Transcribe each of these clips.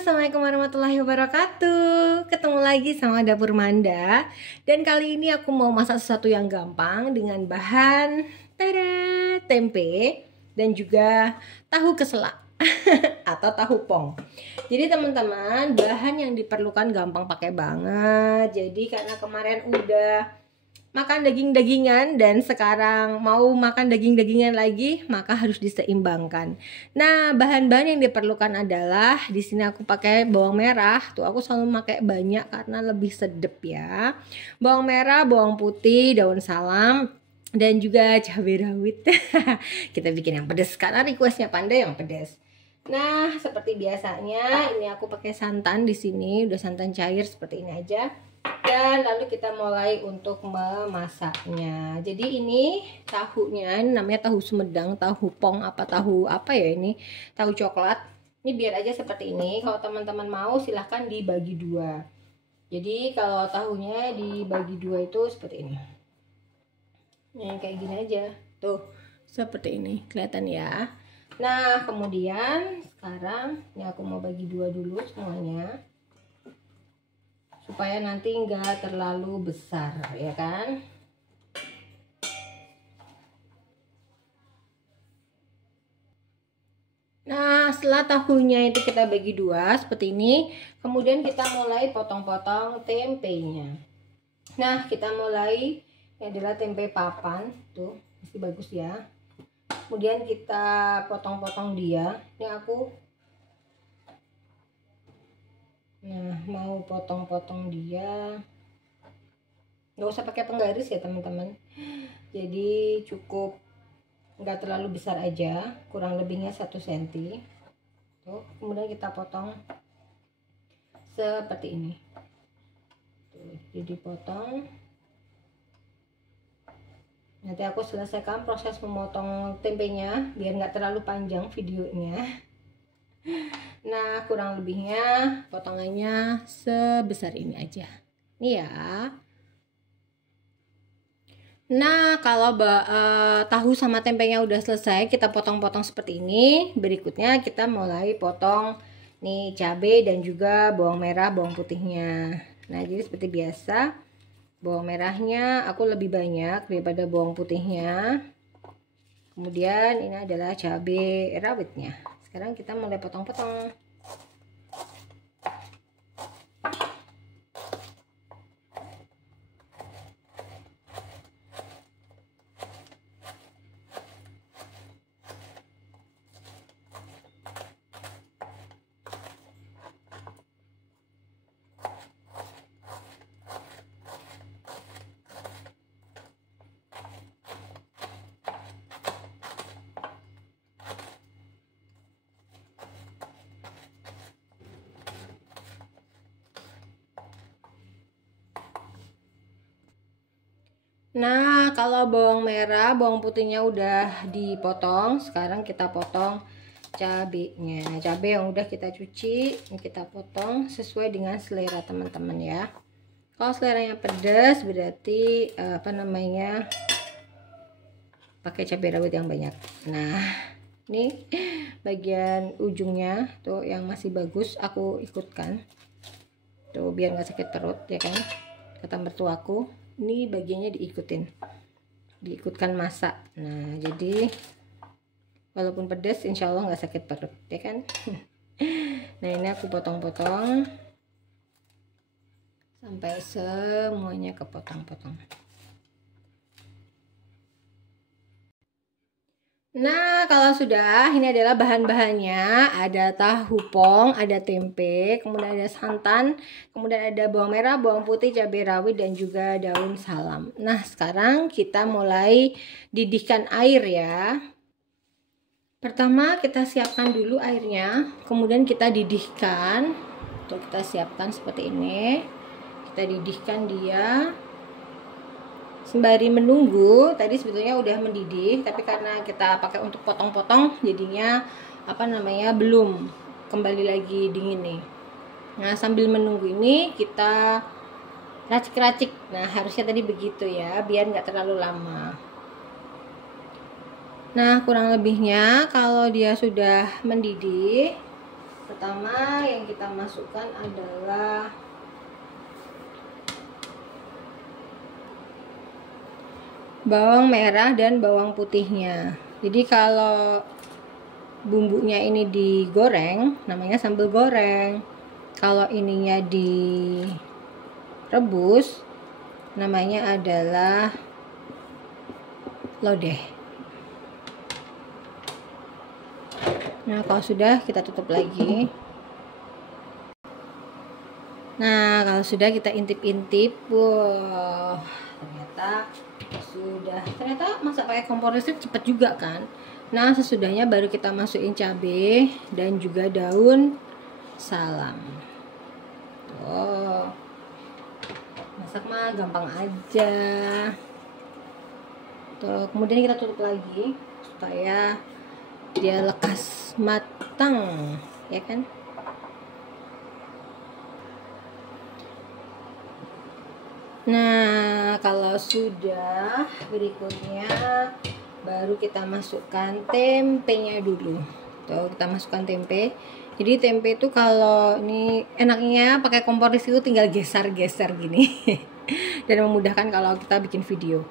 Assalamualaikum warahmatullahi wabarakatuh. Ketemu lagi sama Dapur Manda. Dan kali ini aku mau masak sesuatu yang gampang dengan bahan tempe dan juga tahu keselak atau tahu pong. Jadi teman-teman, bahan yang diperlukan gampang pakai banget. Jadi karena kemarin udah makan daging-dagingan dan sekarang mau makan daging-dagingan lagi, maka harus diseimbangkan. Nah, bahan-bahan yang diperlukan adalah di sini aku pakai bawang merah. Tuh aku selalu pakai banyak karena lebih sedep ya. Bawang merah, bawang putih, daun salam, dan juga cabai rawit. Kita bikin yang pedas karena requestnya Panda yang pedas. Nah, seperti biasanya ini aku pakai santan di sini, udah santan cair seperti ini aja. Dan lalu kita mulai untuk memasaknya. Jadi ini tahunya, ini namanya tahu Sumedang, tahu pong apa tahu apa ya ini, tahu coklat. Ini biar aja seperti ini. Kalau teman-teman mau silahkan dibagi dua. Jadi kalau tahunya dibagi dua itu seperti ini. Nah, kayak gini aja. Tuh, seperti ini. Kelihatan ya. Nah, kemudian sekarang ini aku mau bagi dua dulu semuanya. Supaya nanti enggak terlalu besar, ya kan? Nah, setelah tahunya itu kita bagi dua seperti ini, kemudian kita mulai potong-potong tempenya. Nah, kita mulai, ini adalah tempe papan, tuh masih bagus ya. Kemudian kita potong-potong dia. Ini aku mau potong-potong dia, nggak usah pakai penggaris ya teman-teman, jadi cukup nggak terlalu besar aja, kurang lebihnya 1 cm. Tuh, kemudian kita potong seperti ini. Tuh, jadi potong. Nanti aku selesaikan proses memotong tempenya biar nggak terlalu panjang videonya. Nah, kurang lebihnya potongannya sebesar ini aja. Nih ya. Nah, kalau tahu sama tempenya udah selesai, kita potong-potong seperti ini. Berikutnya kita mulai potong nih cabai dan juga bawang merah, bawang putihnya. Nah, jadi seperti biasa, bawang merahnya aku lebih banyak daripada bawang putihnya. Kemudian ini adalah cabai rawitnya. Sekarang kita mulai potong-potong. Nah, kalau bawang merah, bawang putihnya udah dipotong, sekarang kita potong cabenya. Cabai yang udah kita cuci, ini kita potong sesuai dengan selera teman-teman ya. Kalau seleranya pedas berarti pakai cabai rawit yang banyak. Nah, ini bagian ujungnya tuh yang masih bagus aku ikutkan. Tuh biar nggak sakit perut ya kan. Kata mertuaku, ini bagiannya diikutkan masak. Nah, jadi walaupun pedas insya Allah nggak sakit perut ya kan. Nah, ini aku potong-potong sampai semuanya kepotong-potong. Nah, kalau sudah, ini adalah bahan-bahannya. Ada tahu pong, ada tempe, kemudian ada santan, kemudian ada bawang merah, bawang putih, cabai rawit, dan juga daun salam. Nah, sekarang kita mulai didihkan air ya. Pertama kita siapkan dulu airnya, kemudian kita didihkan. Tuh, kita siapkan seperti ini. Kita didihkan dia. Sembari menunggu, tadi sebetulnya udah mendidih, tapi karena kita pakai untuk potong-potong jadinya belum kembali lagi dingin nih. Nah, sambil menunggu ini kita racik-racik. Nah, harusnya tadi begitu ya, biar nggak terlalu lama. Nah, kurang lebihnya kalau dia sudah mendidih, Pertama yang kita masukkan adalah bawang merah dan bawang putihnya. Jadi kalau bumbunya ini digoreng namanya sambal goreng. Kalau ininya direbus namanya adalah lodeh. Nah, kalau sudah kita tutup lagi. Nah, kalau sudah kita intip-intip. Wah, ternyata masak pakai kompor listrik cepat juga kan. Nah, sesudahnya baru kita masukin cabai dan juga daun salam. Oh, masak mah gampang aja. Tuh, kemudian kita tutup lagi supaya dia lekas matang, ya kan? Nah, kalau sudah, berikutnya baru kita masukkan tempenya dulu. Tuh, kita masukkan tempe. Jadi tempe itu kalau ini enaknya pakai kompor listrik itu tinggal geser-geser gini. Dan memudahkan kalau kita bikin video.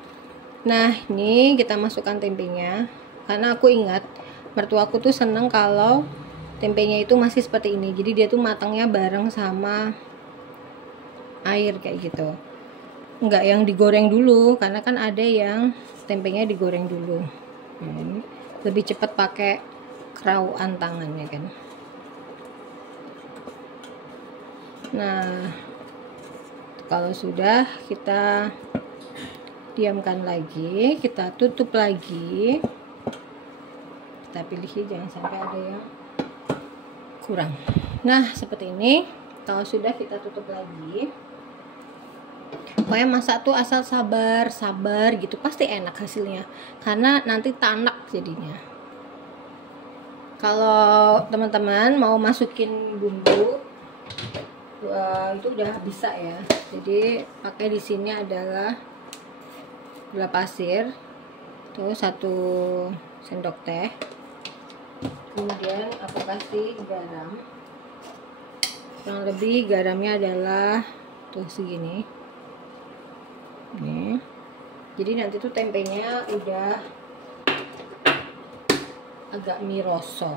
Nah, ini kita masukkan tempenya. Karena aku ingat mertuaku tuh seneng kalau tempenya itu masih seperti ini. Jadi dia tuh matangnya bareng sama air kayak gitu. Enggak yang digoreng dulu, karena kan ada yang tempenya digoreng dulu. Nah, ini lebih cepat pakai kerauan tangannya kan. Nah, kalau sudah kita diamkan lagi, kita tutup lagi. Kita pilih jangan sampai ada yang kurang. Nah, seperti ini. Kalau sudah kita tutup lagi. Pokoknya masak tuh asal sabar gitu, pasti enak hasilnya. Karena nanti tanak jadinya. Kalau teman-teman mau masukin bumbu, itu udah bisa ya. Jadi pakai di sini adalah gula pasir, tuh 1 sendok teh. Kemudian aku kasih garam. Kurang lebih garamnya adalah tuh segini. Nih. Jadi nanti tuh tempenya udah agak miroso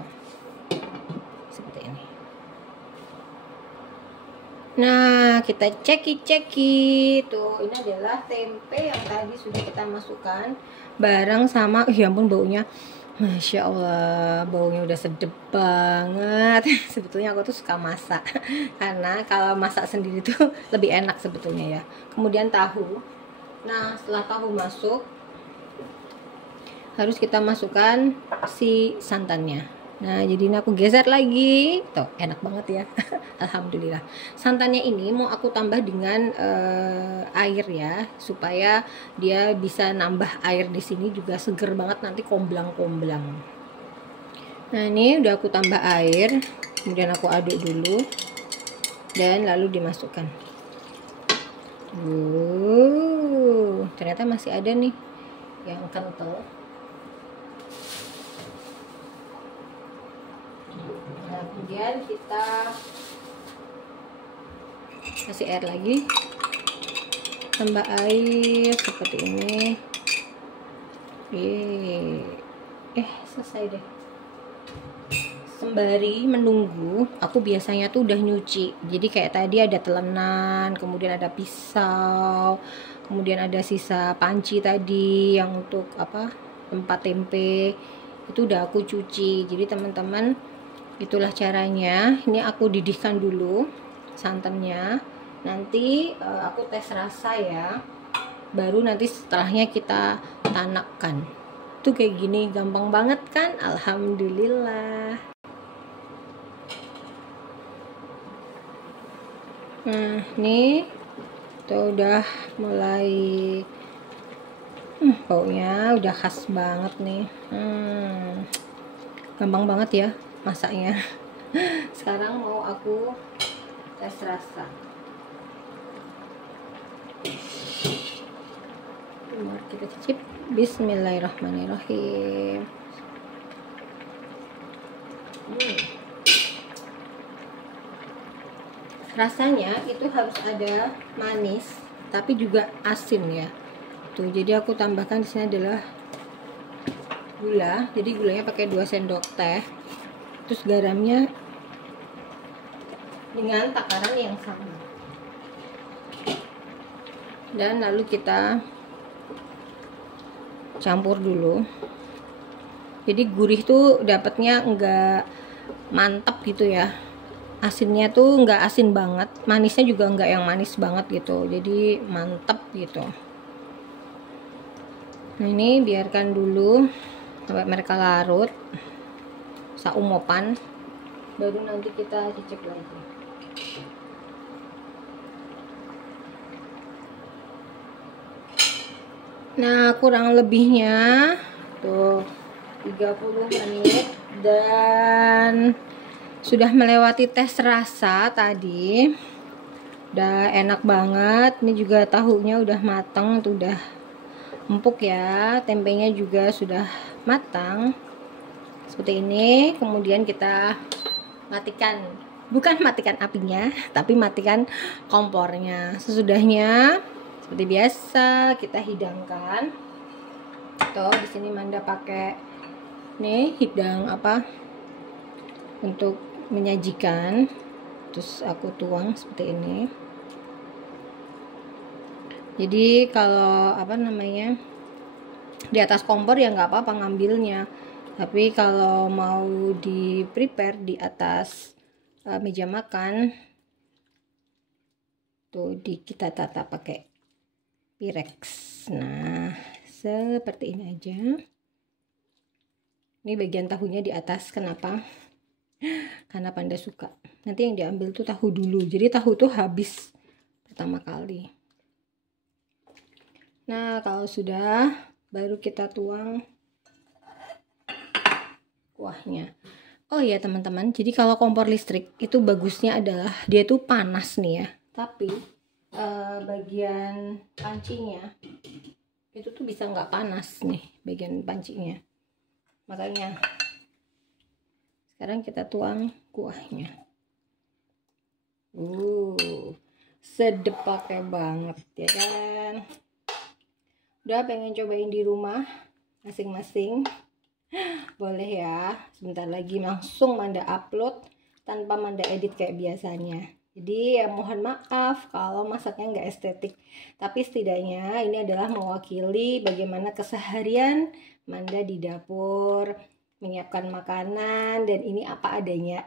seperti ini. Nah, kita ceki tuh, ini adalah tempe yang tadi sudah kita masukkan bareng sama, ya ampun baunya, Masya Allah, baunya udah sedep banget. Sebetulnya aku tuh suka masak karena kalau masak sendiri tuh lebih enak sebetulnya ya. Kemudian tahu. Nah, setelah tahu masuk, harus kita masukkan si santannya. Nah, jadi ini aku geser lagi. Tuh, enak banget ya. Alhamdulillah. Santannya ini mau aku tambah dengan air ya, supaya dia bisa nambah air di sini juga seger banget nanti komblang-komblang. Nah, ini udah aku tambah air, kemudian aku aduk dulu dan lalu dimasukkan. Ternyata masih ada nih yang kental. Nah, kemudian kita kasih air lagi, tambah air seperti ini. Selesai deh. Sembari menunggu, aku biasanya tuh udah nyuci. Jadi kayak tadi ada telenan, kemudian ada pisau, kemudian ada sisa panci tadi yang untuk tempat tempe. Itu udah aku cuci. Jadi teman-teman, itulah caranya. Ini aku didihkan dulu santannya. Nanti aku tes rasa ya. Baru nanti setelahnya kita tanakkan. Tuh kayak gini, gampang banget kan? Alhamdulillah. Nah, nih tuh udah mulai baunya udah khas banget nih. Gampang banget ya masaknya. Sekarang mau aku tes rasa. Mari kita cicip. Bismillahirrahmanirrahim. rasanya itu harus ada manis tapi juga asin ya. Tuh, jadi aku tambahkan di sini adalah gula. Jadi gulanya pakai 2 sendok teh. Terus garamnya dengan takaran yang sama. Dan lalu kita campur dulu. Jadi gurih tuh dapatnya enggak mantap gitu ya. Asinnya tuh enggak asin banget, manisnya juga enggak yang manis banget gitu. Jadi mantap gitu. Nah, ini biarkan dulu sampai mereka larut saumopan, baru nanti kita cicip lagi. Nah, kurang lebihnya tuh 30 menit dan sudah melewati tes rasa tadi. Udah enak banget. Ini juga tahunya udah matang, tuh udah empuk ya. Tempenya juga sudah matang. Seperti ini. Kemudian kita matikan, bukan matikan apinya, tapi matikan kompornya. Sesudahnya seperti biasa kita hidangkan. Tuh, di sini Manda pakai nih hidang apa untuk menyajikan. Terus aku tuang seperti ini. Jadi kalau apa namanya di atas kompor ya nggak apa-apa ngambilnya. Tapi kalau mau di prepare di atas meja makan tuh kita tata pakai Pyrex. Nah, seperti ini aja. Ini bagian tahunya di atas. Kenapa? Karena Panda suka. Nanti yang diambil tuh tahu dulu. Jadi tahu tuh habis pertama kali. Nah, kalau sudah baru kita tuang kuahnya. Oh iya teman-teman, jadi kalau kompor listrik itu bagusnya adalah dia tuh panas nih ya. Tapi bagian pancinya itu tuh bisa nggak panas nih bagian pancinya. Makanya sekarang kita tuang kuahnya. Sedep pakai banget ya kan. Udah pengen cobain di rumah masing-masing? Boleh ya. Sebentar lagi langsung Manda upload tanpa Manda edit kayak biasanya. Jadi ya mohon maaf kalau masaknya nggak estetik. Tapi setidaknya ini adalah mewakili bagaimana keseharian Manda di dapur, menyiapkan makanan, dan ini apa adanya.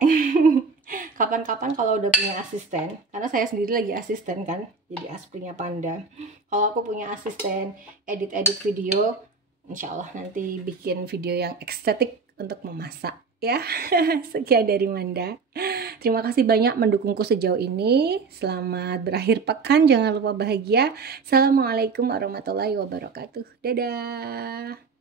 Kapan-kapan kalau udah punya asisten, karena saya sendiri lagi asisten kan, jadi asprinya Panda. Kalau aku punya asisten edit-edit video, insya Allah nanti bikin video yang estetik untuk memasak ya. Sekian dari Manda. Terima kasih banyak mendukungku sejauh ini. Selamat berakhir pekan, jangan lupa bahagia. Assalamualaikum warahmatullahi wabarakatuh. Dadah.